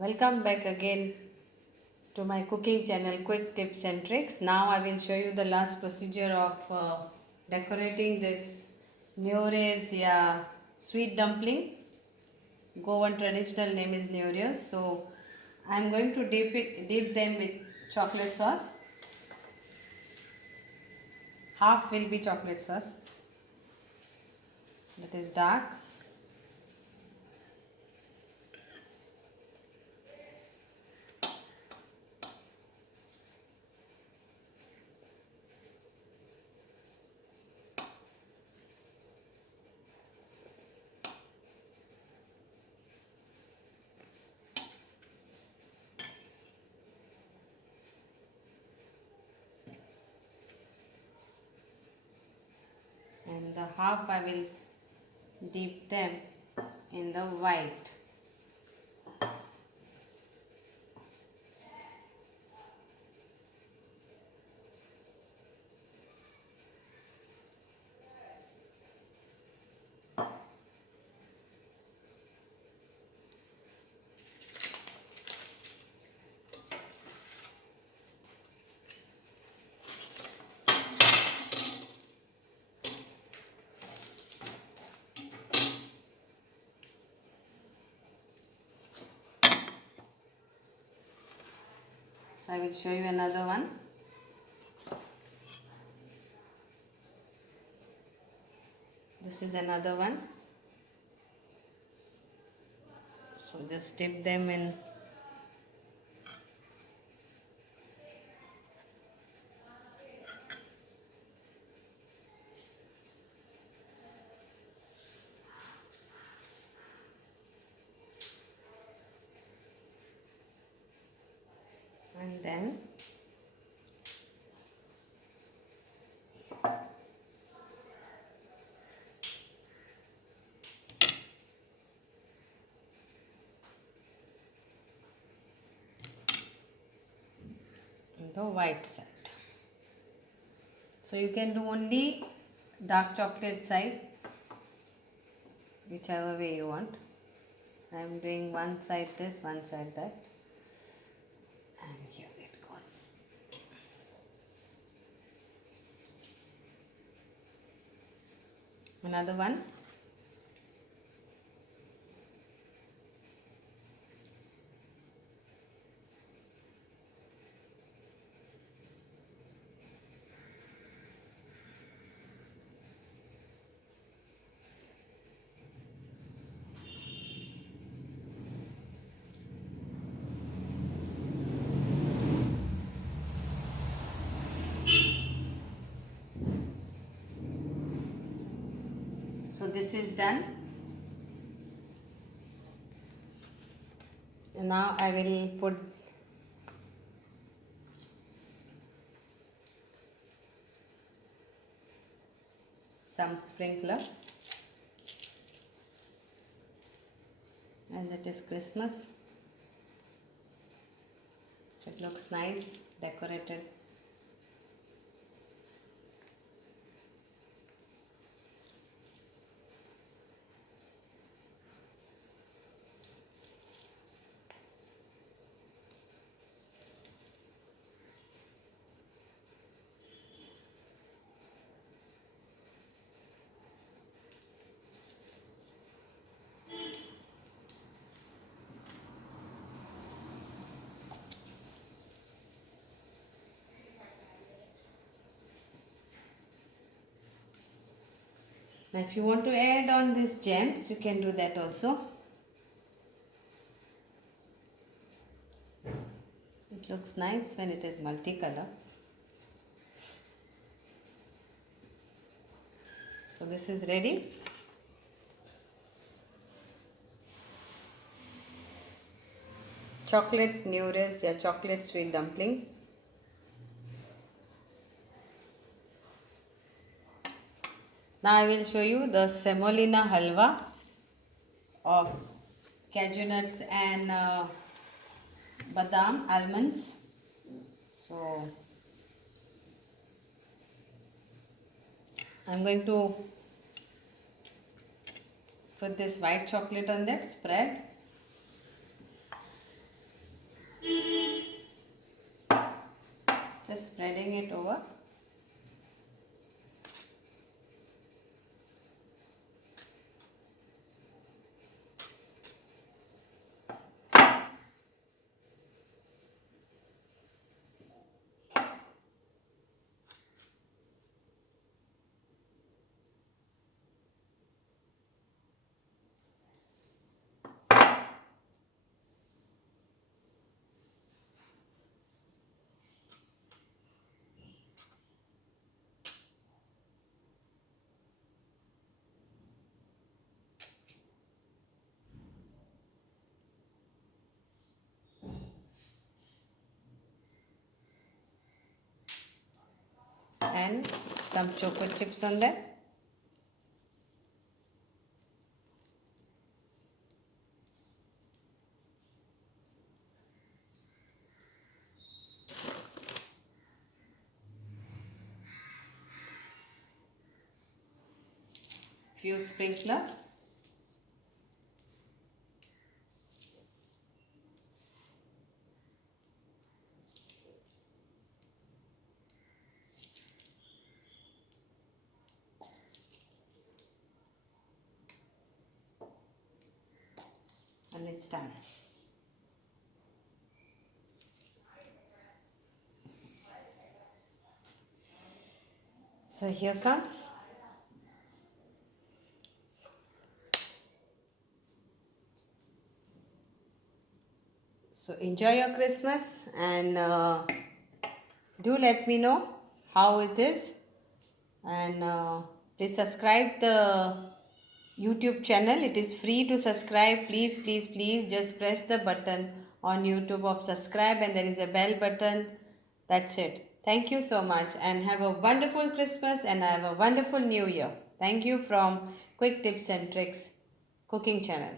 Welcome back again to my cooking channel Quick Tips and Tricks. Now I will show you the last procedure of decorating this Nevri's sweet dumpling. Goan traditional name is Nevri. So I am going to dip them with chocolate sauce. Half will be chocolate sauce. That is dark. And the half I will dip them in the white. So I will show you another one. This is another one. So just dip them in and then the white side. So you can do only dark chocolate side, whichever way you want. I am doing one side this, one side that, and here it goes. Another one. So this is done. And now I will put some sprinkler, as it is Christmas. So it looks nice, decorated. Now if you want to add on these gems, you can do that also. It looks nice when it is multicolor. So this is ready. Chocolate Nevri's chocolate sweet dumpling. Now I will show you the semolina halwa of cashew nuts and badam almonds. So I am going to put this white chocolate on that spread. Just spreading it over. And some choco chips on there. Few sprinkler. And it's done. So here comes. So enjoy your Christmas and do let me know how it is, and please subscribe the YouTube channel. It is free to subscribe. Please, please, please just press the button on YouTube of subscribe, and there is a bell button. That's it. Thank you so much and have a wonderful Christmas and have a wonderful New Year. Thank you from Quick Tips and Tricks Cooking Channel.